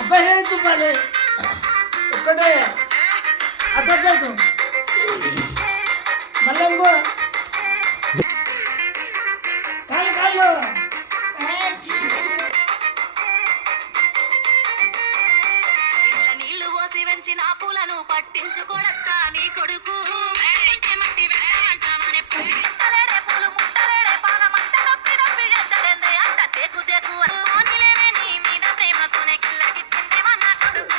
అబ్బాయి తుప్పాలి ఒక్కటే అతను మళ్ళీ ఇంకో కాళ్ళు కాళ్ళు ఇట్లా నీళ్లు పోసి వెంచిన పూలను పట్టించుకోడక్క నీ కొడుకు పూలు ముట్టలేడే పానమంట నొప్పి నొప్పి చేస్తాడే అంత తేకు తేకు పోనీలేవే నీ మీద ప్రేమతోనే కిల్లగిచ్చింది నా కొడుకు